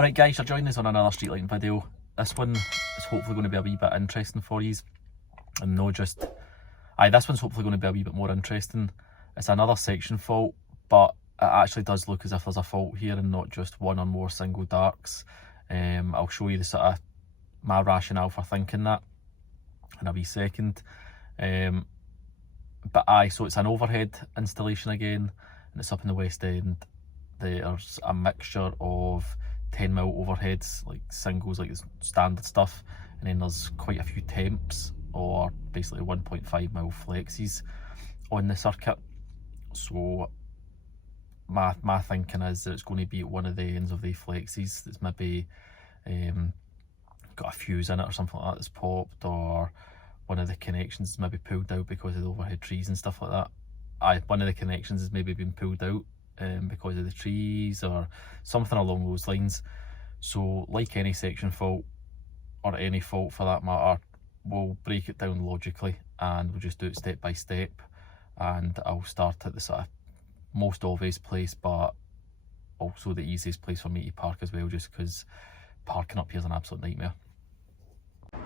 Alright guys, you're joining us on another street lighting video. This one is hopefully going to be a wee bit interesting for you. And not just... this one's hopefully going to be a wee bit more interesting. It's another section fault, but it actually does look as if there's a fault here and not just one or more single darks. I'll show you the sort of my rationale for thinking that in a wee second. So it's an overhead installation again, and it's up in the West End. There's a mixture of 10mm overheads, like singles, like standard stuff, and then there's quite a few temps, or basically 1.5mm flexes on the circuit. So my thinking is that it's going to be at one of the ends of the flexes that's maybe got a fuse in it or something like that that's popped, or one of the connections is maybe pulled out because of the overhead trees and stuff like that. One of the connections has maybe been pulled out because of the trees or something along those lines. So like any section fault, or any fault for that matter, we'll break it down logically and we'll just do it step by step. And I'll start at the sort of most obvious place, but also the easiest place for me to park as well, just because parking up here is an absolute nightmare.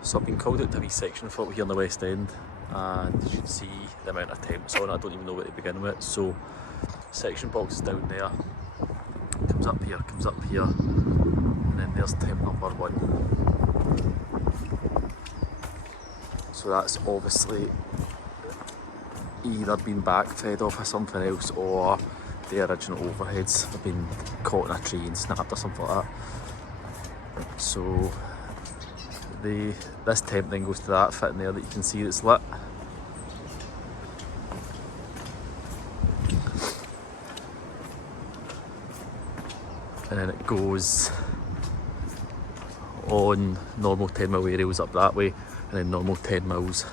So I've been called out to a wee section fault here in the West End, and you should see the amount of temps on it. I don't even know where to begin with. So section box is down there, comes up here, and then there's temp number 1. So that's obviously either been backfed off of something else, or the original overheads have been caught in a tree and snapped or something like that. So this temp then goes to that fitting there that you can see that's lit. And then it goes on normal 10mm aerials up that way, and then normal 10mm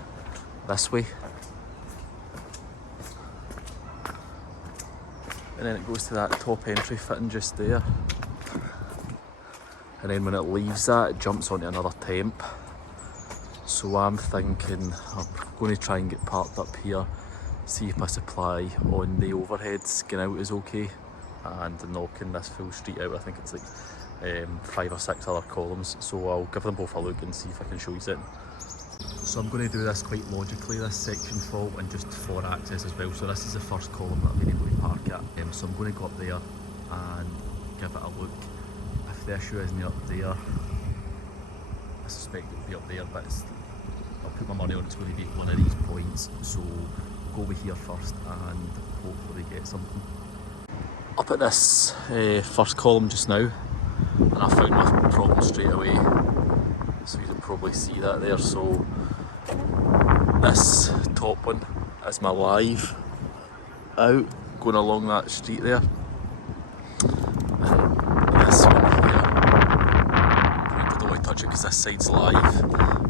this way. And then it goes to that top entry fitting just there. And then when it leaves that, it jumps onto another temp. So I'm thinking I'm going to try and get parked up here, see if my supply on the overheads going out is okay, and knocking this full street out. I think it's like 5 or 6 other columns, so I'll give them both a look and see if I can show you something. So I'm going to do this quite logically, this section fault, and just for access as well. So this is the first column that I've been able to park at. So I'm going to go up there and give it a look. If the issue isn't up there, I suspect it'll be up there, but I'll put my money on it's going to be one of these points. So I'll go over here first and hopefully get something. Up at this first column just now, and I found my problem straight away. So you can probably see that there. So this top one is my live out going along that street there. And this one here, I don't want to touch it because this side's live.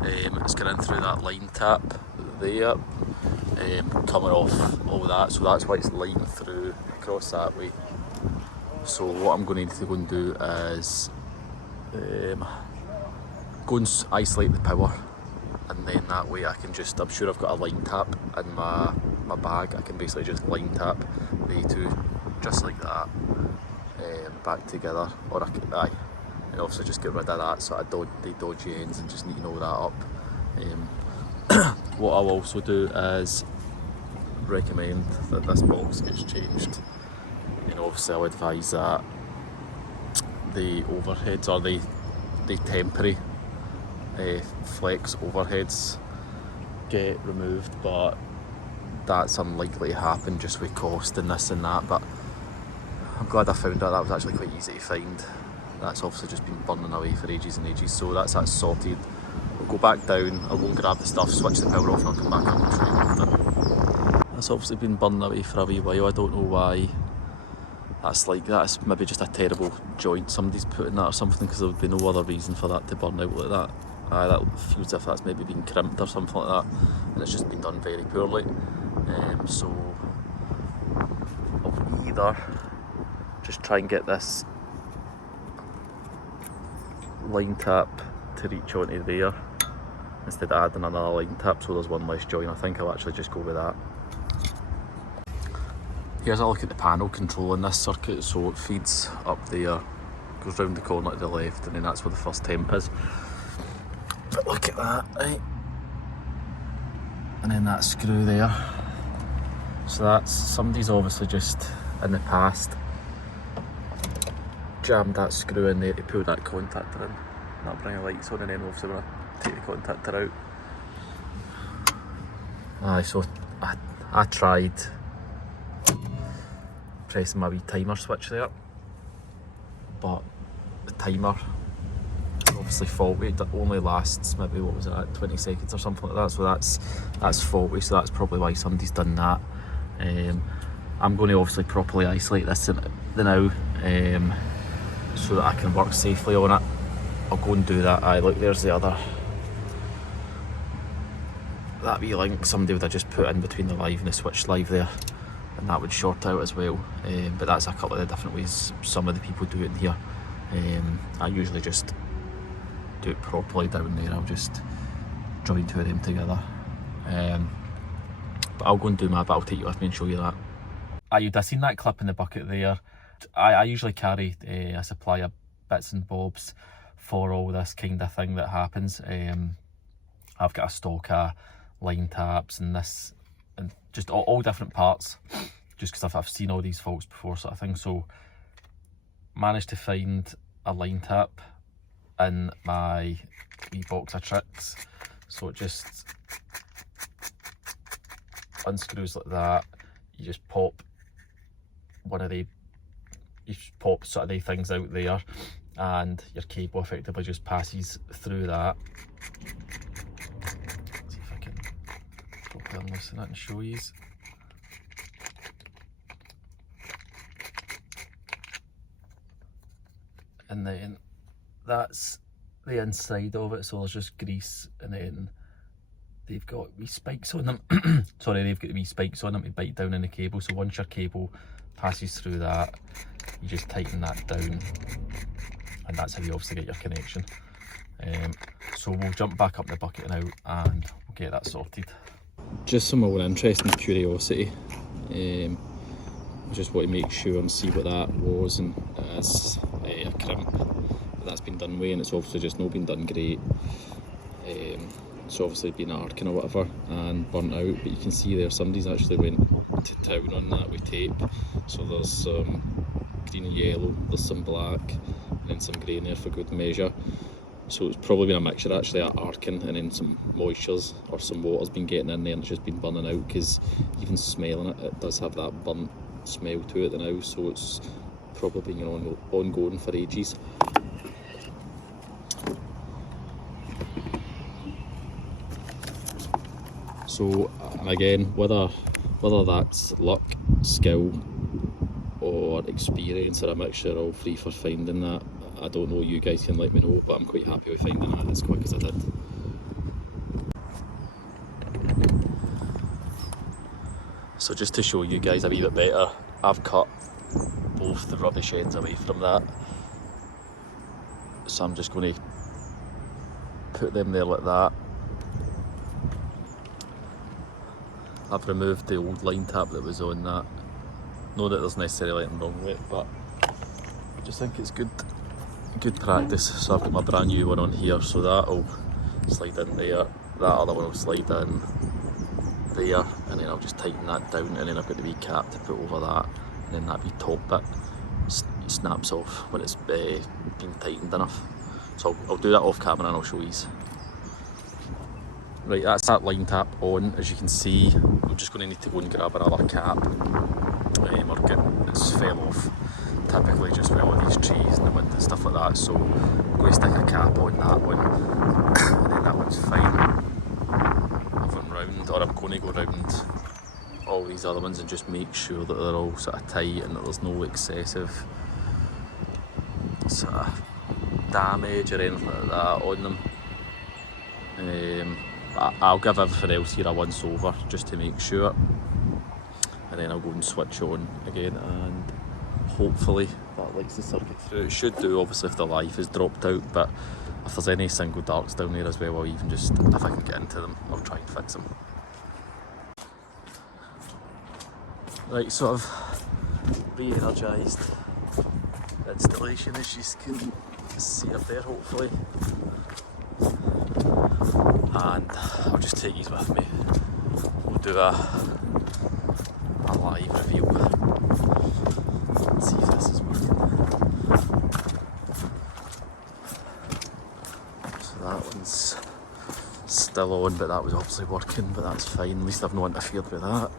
It's going in through that line tap there, coming off all that. So that's why it's lighting through across that way. So what I'm going to need to go and do is go and isolate the power, and then that way I can just, I'm sure I've got a line tap in my bag. I can basically just line tap the two just like that, back together, or I can, and obviously just get rid of that sort of the dodgy ends and just neaten all that up. What I'll also do is recommend that this box gets changed. And obviously I'll advise that the overheads, or the temporary flex overheads, get removed, but that's unlikely to happen just with cost and this and that. But I'm glad I found that was actually quite easy to find. That's obviously just been burning away for ages and ages, so that's sorted. We'll go back down, I'll go and grab the stuff, switch the power off, and I'll come back up and try and move it. That's obviously been burning away for a wee while. I don't know why that's like that. It's maybe just a terrible joint somebody's put in that or something, because there would be no other reason for that to burn out like that. That feels as if that's maybe been crimped or something like that, and it's just been done very poorly. So I'll either just try and get this line tap to reach onto there instead of adding another line tap, so there's one less joint. I think I'll actually just go with that. Here's a look at the panel controlling this circuit. So it feeds up there goes round the corner to the left, and then that's where the first temp is. But look at that, right? And then that screw there. So that's, somebody's obviously just in the past jammed that screw in there to pull that contactor in. That'll bring the lights on, and then obviously when I take the contactor out. Aye, so I tried pressing my wee timer switch there, but the timer is obviously faulty. It only lasts maybe, what was it, 20 seconds or something like that, so that's faulty, so that's probably why somebody's done that. I'm going to obviously properly isolate this now, so that I can work safely on it. I'll go and do that. Aye, look, there's the other, that wee link somebody would have just put in between the live and the switch live there, and that would short out as well. But that's a couple of the different ways some of the people do it in here. I usually just do it properly down there. I'll just join two of them together. But I'll go and do my bit. I'll take you with me and show you that. You'd have seen that clip in the bucket there. I usually carry a supply of bits and bobs for all this kind of thing that happens. I've got a stock of line taps and this, and just all different parts, just because I've seen all these faults before, sort of thing. So managed to find a line tap in my wee box of tricks. So it just unscrews like that. You just pop one of the, you just pop sort of the things out there, and your cable effectively just passes through that. See if I can properly unloosen it and show you. And then that's the inside of it, so there's just grease, and then they've got wee spikes on them. Sorry, they've got the wee spikes on them to bite down in the cable. So once your cable passes through that, you just tighten that down, and that's how you obviously get your connection. So we'll jump back up the bucket now and we'll get that sorted. Just some more interest and curiosity. I just want to make sure and see what that was, and it's a crimp that's been done with, and it's obviously just not been done great. It's obviously been arcing or whatever and burnt out, but you can see there somebody's actually went to town on that with tape. So there's some green and yellow, there's some black, and then some grey in there for good measure. So it's probably been a mixture actually of arcing and then some moistures or some water's been getting in there and it's just been burning out, because even smelling it, it does have that burnt smell to it now, so it's probably been ongoing for ages. So, and again, whether that's luck, skill, or experience, or a mixture of all three for finding that, I don't know. You guys can let me know, but I'm quite happy with finding that as quick as I did. So just to show you guys a wee bit better, I've cut both the rubbish ends away from that. So I'm just going to put them there like that. I've removed the old line tap that was on that. Not that there's necessarily anything wrong with it, but I just think it's good practice. So I've got my brand new one on here, so that'll slide in there, that other one will slide in there, and then I'll just tighten that down, and then I've got the wee cap to put over that, and then that wee top bit snaps off when it's been tightened enough. So I'll do that off camera and I'll show you. Right, that's that line tap on. As you can see, I'm just going to need to go and grab another cap, or it's fell off. Typically just with all these trees and the wind and stuff like that, so I'm going to stick a cap on that one, and then that one's fine. I've run round, or I'm going to go round all these other ones and just make sure that they're all sort of tight and that there's no excessive sort of damage or anything like that on them. I'll give everything else here a once over just to make sure, and then I'll go and switch on again, and hopefully that lights the circuit through. It should do, obviously, if the life is dropped out, but if there's any single darks down there as well, I'll even just, if I can get into them, I'll try and fix them. Right, so I've re-energised installation. Electrcian, as you can see up there hopefully. And I'll just take these with me. We'll do a live reveal. Let's see if this is working. So that one's still on, but that was obviously working, but that's fine, at least I've not interfered with that.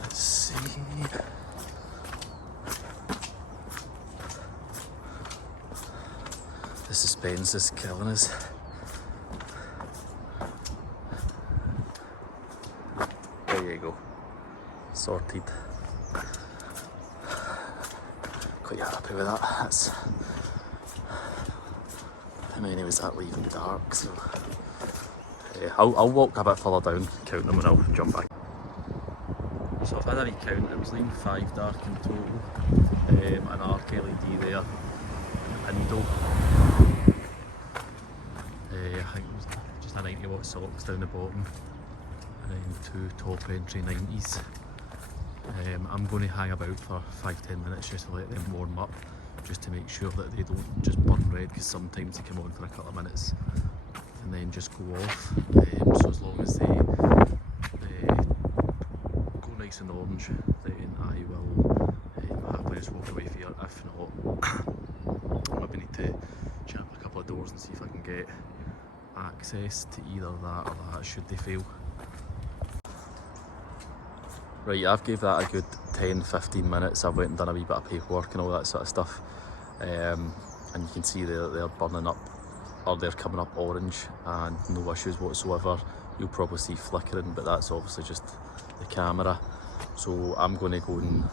Let's see. The suspense is killing us. There you go. Sorted. Quite happy with that. That's how many was that leaving dark, so I'll walk a bit further down, count them, and I'll jump back. So I've had a recount, it was leaving 5 dark in total, an arc LED there, window, I think it was just a 90 watt socks down the bottom, and then 2 top entry 90s. I'm going to hang about for 5-10 minutes just to let them warm up, just to make sure that they don't just burn red, because sometimes they come on for a couple of minutes and then just go off. So as long as they go nice and orange, then I will happily just walk away for you. If not, maybe need to jam a couple of doors and see if I can get access to either that or that should they fail. Right, I've gave that a good 10-15 minutes. I've went and done a wee bit of paperwork and all that sort of stuff, and you can see they're burning up, or they're coming up orange, and no issues whatsoever. You'll probably see flickering, but that's obviously just the camera. So I'm going to go and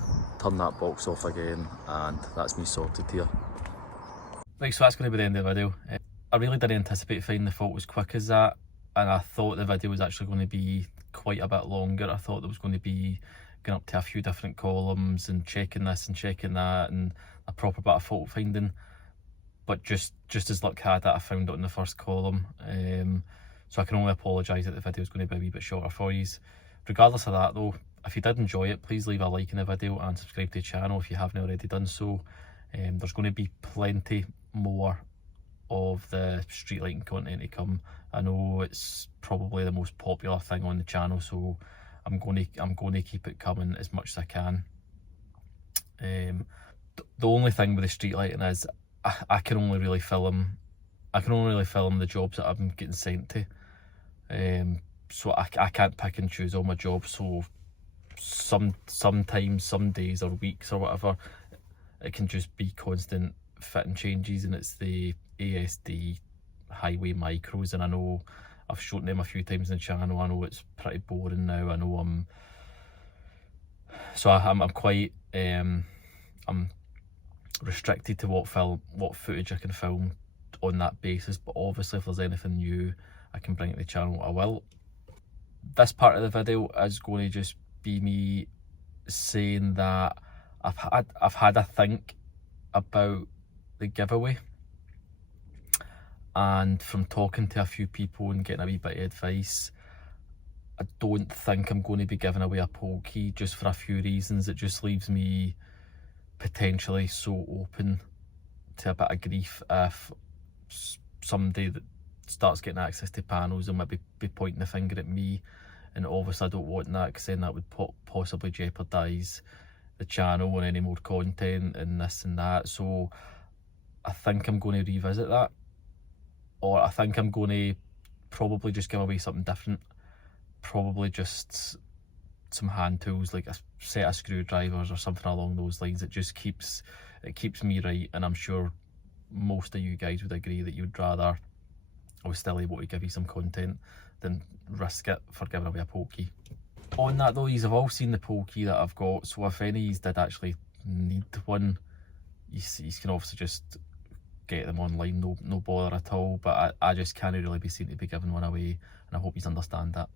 turn that box off again, and that's me sorted here. Right, so that's going to be the end of the video. I really didn't anticipate finding the fault as quick as that, and I thought the video was actually going to be quite a bit longer. I thought there was going to be going up to a few different columns and checking this and checking that and a proper bit of fault finding, but just as luck had that I found it in the first column. So I can only apologise that the video is going to be a wee bit shorter for you. Regardless of that though, if you did enjoy it, please leave a like in the video and subscribe to the channel if you haven't already done so. There's going to be plenty more of the street lighting content to come. I know it's probably the most popular thing on the channel, so I'm going to keep it coming as much as I can. The only thing with the street lighting is I can only really film the jobs that I'm getting sent to. So I can't pick and choose all my jobs. So sometimes, some days or weeks or whatever, it can just be constant fitting changes, and it's the ASD highway micros, and I know I've shown them a few times in the channel. I know it's pretty boring now. I know I'm quite I'm restricted to what footage I can film on that basis, but obviously if there's anything new I can bring to the channel, I will. This part of the video is going to just be me saying that I've had a think about the giveaway, and from talking to a few people and getting a wee bit of advice, I don't think I'm going to be giving away a poll key, just for a few reasons. It just leaves me potentially so open to a bit of grief if somebody that starts getting access to panels and maybe be pointing the finger at me, and obviously I don't want that, because then that would possibly jeopardise the channel and any more content and this and that. So I think I'm going to revisit that, or I think I'm going to probably just give away something different, probably just some hand tools like a set of screwdrivers or something along those lines. It keeps me right, and I'm sure most of you guys would agree that you'd rather I was still able to give you some content than risk it for giving away a poll key. On that though, you've all seen the poll key that I've got, so if any of you did actually need one, you can obviously just get them online, no bother at all, but I just can't really be seen to be giving one away, and I hope you understand that.